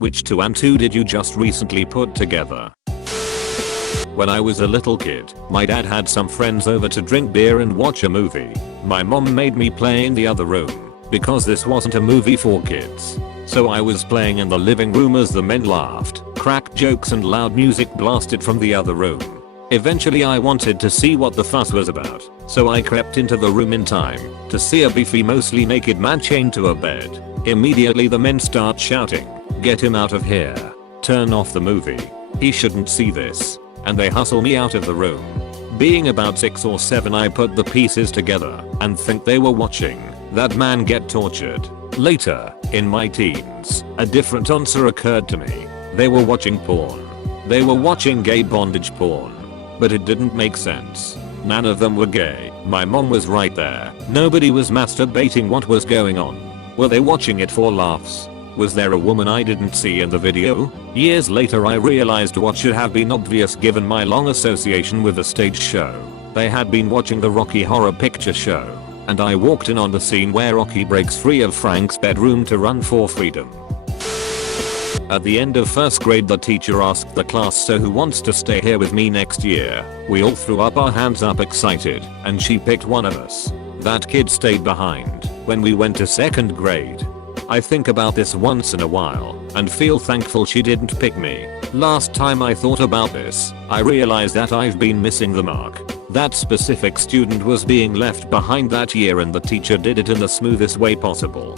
Which two and two did you just recently put together? When I was a little kid, my dad had some friends over to drink beer and watch a movie. My mom made me play in the other room, because this wasn't a movie for kids. So I was playing in the living room as the men laughed, cracked jokes and loud music blasted from the other room. Eventually I wanted to see what the fuss was about, so I crept into the room in time to see a beefy mostly naked man chained to a bed. Immediately the men start shouting, "Get him out of here. Turn off the movie. He shouldn't see this." And they hustle me out of the room. Being about 6 or 7 I put the pieces together and think they were watching that man get tortured. Later, in my teens, a different answer occurred to me. They were watching porn. They were watching gay bondage porn. But it didn't make sense. None of them were gay. My mom was right there. Nobody was masturbating. What was going on? Were they watching it for laughs? Was there a woman I didn't see in the video? Years later I realized what should have been obvious given my long association with the stage show. They had been watching the Rocky Horror Picture Show, and I walked in on the scene where Rocky breaks free of Frank's bedroom to run for freedom. At the end of first grade the teacher asked the class, "So who wants to stay here with me next year?" We all threw up our hands up excited, and she picked one of us. That kid stayed behind when we went to second grade. I think about this once in a while and feel thankful she didn't pick me. Last time I thought about this, I realized that I've been missing the mark. That specific student was being left behind that year and the teacher did it in the smoothest way possible.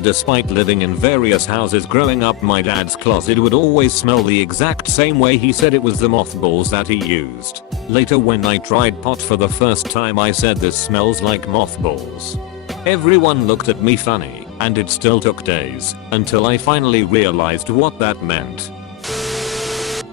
Despite living in various houses growing up, my dad's closet would always smell the exact same way. He said it was the mothballs that he used. Later when I tried pot for the first time I said, "This smells like mothballs." Everyone looked at me funny, and it still took days until I finally realized what that meant.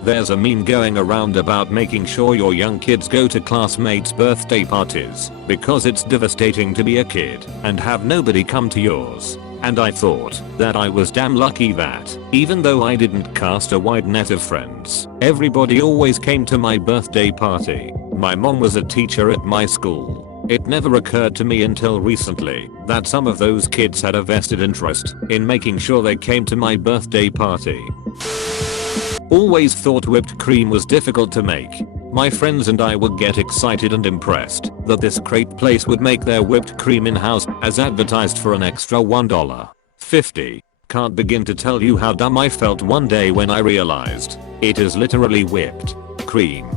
There's a meme going around about making sure your young kids go to classmates' birthday parties because it's devastating to be a kid and have nobody come to yours. And I thought that I was damn lucky that, even though I didn't cast a wide net of friends, everybody always came to my birthday party. My mom was a teacher at my school. It never occurred to me until recently that some of those kids had a vested interest in making sure they came to my birthday party. Always thought whipped cream was difficult to make. My friends and I would get excited and impressed that this great place would make their whipped cream in-house as advertised for an extra $1.50. Can't begin to tell you how dumb I felt one day when I realized it is literally whipped cream.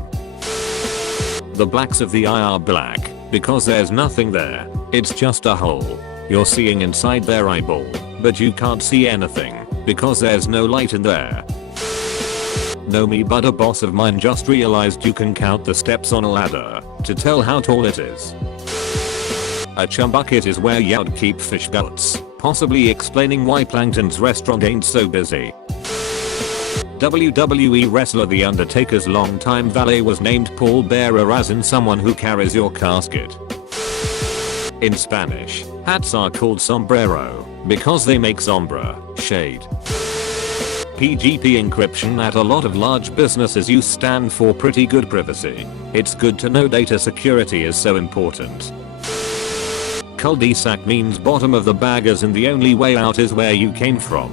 The blacks of the eye are black because there's nothing there. It's just a hole. You're seeing inside their eyeball, but you can't see anything because there's no light in there. Know me, but a boss of mine just realized you can count the steps on a ladder to tell how tall it is. A chum bucket is where you'd keep fish guts, possibly explaining why Plankton's restaurant ain't so busy. WWE wrestler The Undertaker's longtime valet was named Paul Bearer, as in someone who carries your casket. In Spanish, hats are called sombrero because they make sombra, shade. PGP encryption at a lot of large businesses use stand for pretty good privacy. It's good to know data security is so important. Cul-de-sac means bottom of the bag, as in the only way out is where you came from.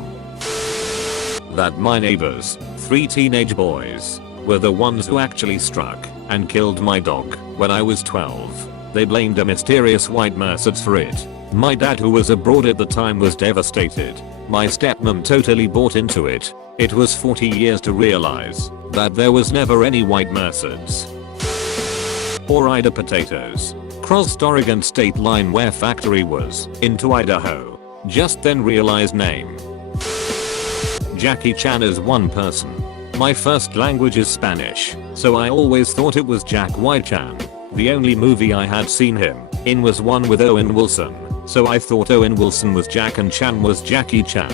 That my neighbors, 3 teenage boys, were the ones who actually struck and killed my dog when I was 12. They blamed a mysterious white Mercedes for it. My dad, who was abroad at the time, was devastated. My stepmom totally bought into it. It was 40 years to realize that there was never any white Mercedes. Ore-Ida potatoes. Crossed Oregon state line where factory was, into Idaho. Just then realized name. Jackie Chan is one person. My first language is Spanish, so I always thought it was Jack White Chan. The only movie I had seen him in was one with Owen Wilson, so I thought Owen Wilson was Jack and Chan was Jackie Chan.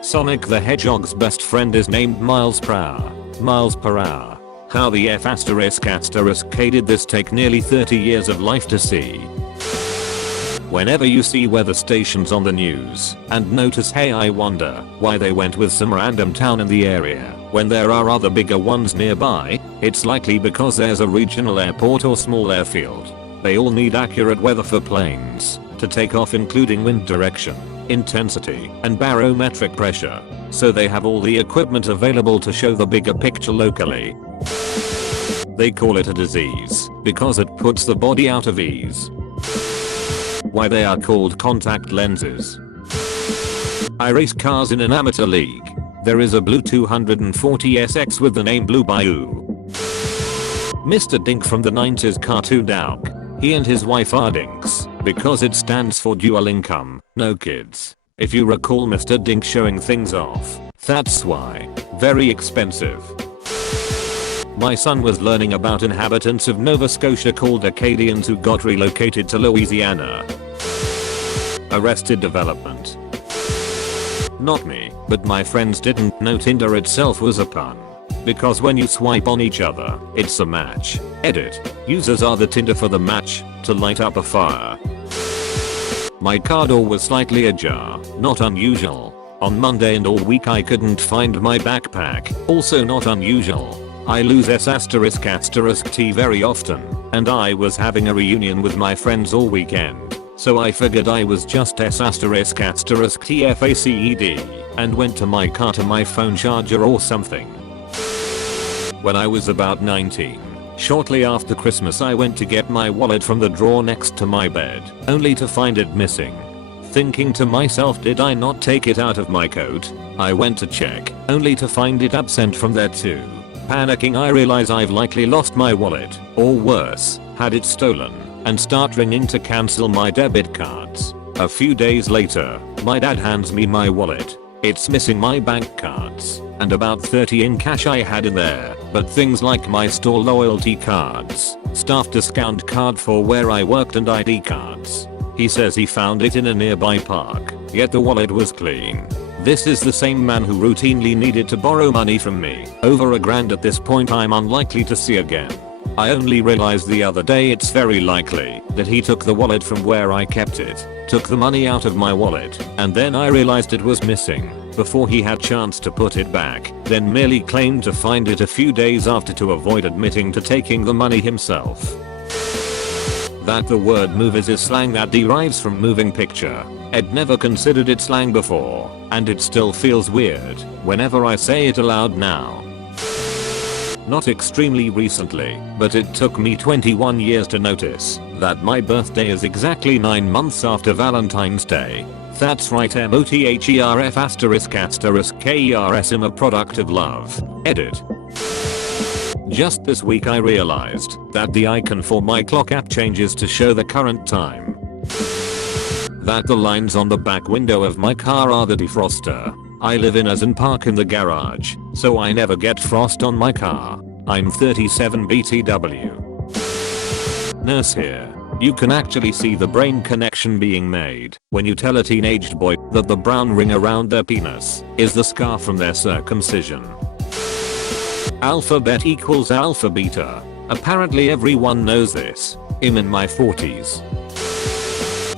Sonic the Hedgehog's best friend is named Miles per hour. Miles per hour. How the F*** did this take nearly 30 years of life to see. Whenever you see weather stations on the news and notice, hey, I wonder why they went with some random town in the area when there are other bigger ones nearby, it's likely because there's a regional airport or small airfield. They all need accurate weather for planes to take off, including wind direction. intensity, and barometric pressure. So they have all the equipment available to show the bigger picture locally. They call it a disease because it puts the body out of ease. Why they are called contact lenses. I race cars in an amateur league. There is a blue 240SX with the name Blue Bayou. Mr. Dink from the 90s cartoon dog. He and his wife are Dinks because it stands for dual income, no kids. If you recall Mr. Dink showing things off, that's why. Very expensive. My son was learning about inhabitants of Nova Scotia called Acadians who got relocated to Louisiana. Arrested Development. Not me, but my friends didn't know Tinder itself was a pun. Because when you swipe on each other, it's a match. Edit. Users are the Tinder for the match, to light up a fire. My car door was slightly ajar, not unusual. On Monday and all week I couldn't find my backpack, also not unusual. I lose S***T very often, and I was having a reunion with my friends all weekend. So I figured I was just S***TFACED, and went to my car to my phone charger or something. When I was about 19, shortly after Christmas I went to get my wallet from the drawer next to my bed, only to find it missing. Thinking to myself, did I not take it out of my coat? I went to check, only to find it absent from there too. Panicking I realize I've likely lost my wallet, or worse, had it stolen, and start ringing to cancel my debit cards. A few days later, my dad hands me my wallet. It's missing my bank cards, and about 30 in cash I had in there, but things like my store loyalty cards, staff discount card for where I worked and ID cards. He says he found it in a nearby park, yet the wallet was clean. This is the same man who routinely needed to borrow money from me, over $1,000 at this point I'm unlikely to see again. I only realized the other day it's very likely that he took the wallet from where I kept it, took the money out of my wallet, and then I realized it was missing, before he had chance to put it back, then merely claimed to find it a few days after to avoid admitting to taking the money himself. That the word movies is slang that derives from moving picture. I'd never considered it slang before, and it still feels weird whenever I say it aloud now. Not extremely recently, but it took me 21 years to notice that my birthday is exactly 9 months after Valentine's Day. That's right, MOTHERF***KERS am a product of love. Edit. Just this week I realized that the icon for my clock app changes to show the current time. That the lines on the back window of my car are the defroster. I live in as in park in the garage, so I never get frost on my car. I'm 37 BTW. Nurse here. You can actually see the brain connection being made when you tell a teenaged boy that the brown ring around their penis is the scar from their circumcision. Alphabet equals alpha beta. Apparently everyone knows this. I'm in my 40s.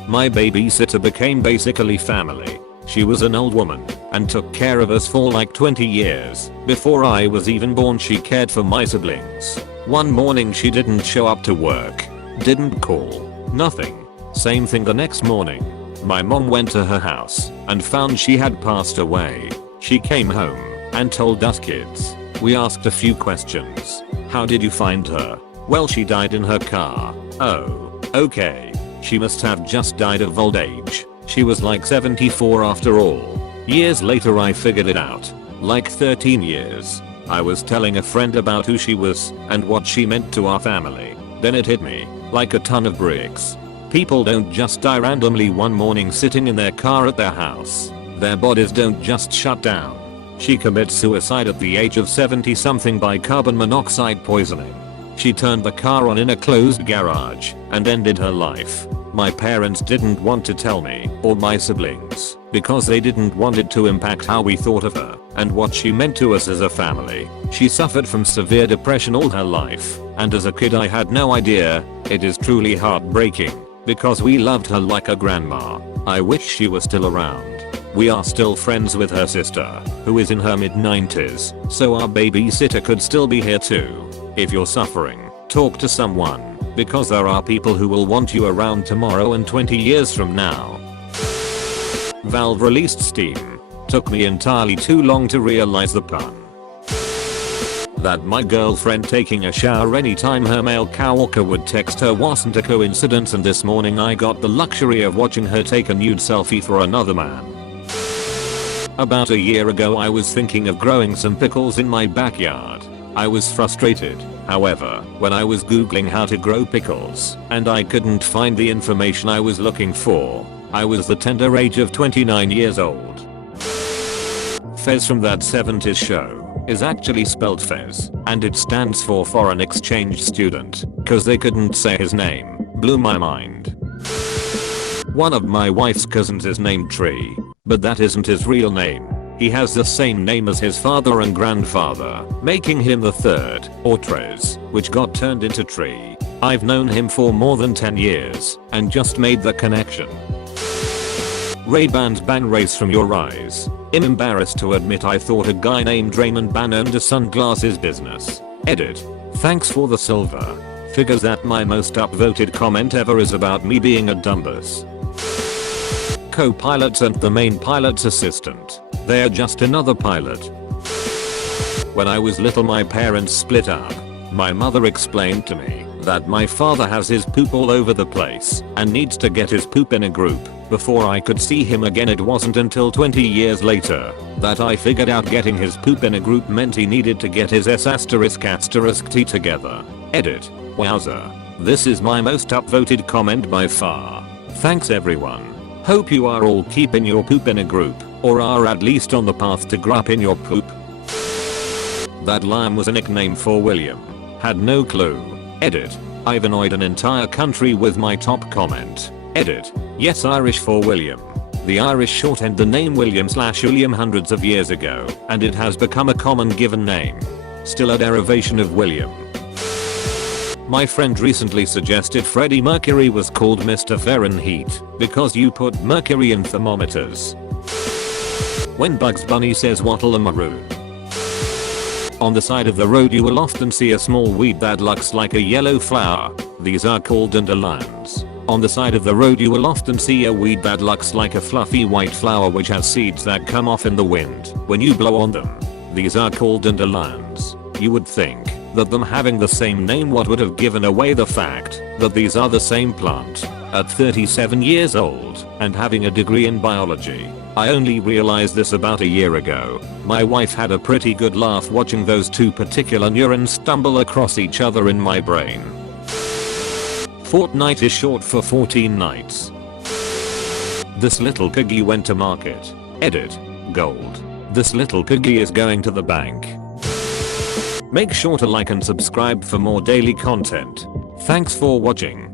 My babysitter became basically family. She was an old woman and took care of us for like 20 years. Before I was even born she cared for my siblings. One morning she didn't show up to work. Didn't call. Nothing. Same thing the next morning. My mom went to her house and found she had passed away. She came home and told us kids. We asked a few questions. How did you find her? Well, she died in her car. Oh, okay. She must have just died of old age. She was like 74 after all. Years later I figured it out. Like 13 years. I was telling a friend about who she was and what she meant to our family. Then it hit me, like a ton of bricks. People don't just die randomly one morning sitting in their car at their house. Their bodies don't just shut down. She commits suicide at the age of 70 something by carbon monoxide poisoning. She turned the car on in a closed garage and ended her life. My parents didn't want to tell me or my siblings because they didn't want it to impact how we thought of her and what she meant to us as a family. She suffered from severe depression all her life, and as a kid I had no idea. It is truly heartbreaking because we loved her like a grandma. I wish she was still around. We are still friends with her sister, who is in her mid-90s, so our babysitter could still be here too. If you're suffering, talk to someone, because there are people who will want you around tomorrow and 20 years from now. Valve released Steam. Took me entirely too long to realize the pun. That my girlfriend taking a shower anytime her male coworker would text her wasn't a coincidence, and this morning I got the luxury of watching her take a nude selfie for another man. About a year ago I was thinking of growing some pickles in my backyard. I was frustrated, however, when I was googling how to grow pickles, and I couldn't find the information I was looking for. I was the tender age of 29 years old. Fez from that 70s show is actually spelled Fez, and it stands for foreign exchange student, cause they couldn't say his name. Blew my mind. One of my wife's cousins is named Tree, but that isn't his real name. He has the same name as his father and grandfather, making him the third, or Trez, which got turned into Tree. I've known him for more than 10 years, and just made the connection. Ray-Bans ban race from your eyes. I'm embarrassed to admit I thought a guy named Raymond Ban owned a sunglasses business. Edit. Thanks for the silver. Figures that my most upvoted comment ever is about me being a dumbus. Co-pilots and the main pilot's assistant. They're just another pilot. When I was little my parents split up. My mother explained to me that my father has his poop all over the place and needs to get his poop in a group before I could see him again. It wasn't until 20 years later that I figured out getting his poop in a group meant he needed to get his S***T together. Edit. Wowza. This is my most upvoted comment by far. Thanks everyone. Hope you are all keeping your poop in a group, or are at least on the path to grup in your poop. That Liam was a nickname for William. Had no clue. Edit. I've annoyed an entire country with my top comment. Edit. Yes, Irish for William. The Irish shortened the name William/William hundreds of years ago, and it has become a common given name. Still a derivation of William. My friend recently suggested Freddie Mercury was called Mr. Fahrenheit because you put mercury in thermometers. When Bugs Bunny says wattle a maroon. On the side of the road you will often see a small weed that looks like a yellow flower. These are called dandelions. On the side of the road you will often see a weed that looks like a fluffy white flower which has seeds that come off in the wind when you blow on them. These are called dandelions. You would think that them having the same name would have given away the fact that these are the same plant. At 37 years old and having a degree in biology, I only realized this about a year ago. My wife had a pretty good laugh watching those two particular neurons stumble across each other in my brain. Fortnite is short for 14 nights. This little piggy went to market. Edit. Gold. This little piggy is going to the bank. Make sure to like and subscribe for more daily content. Thanks for watching.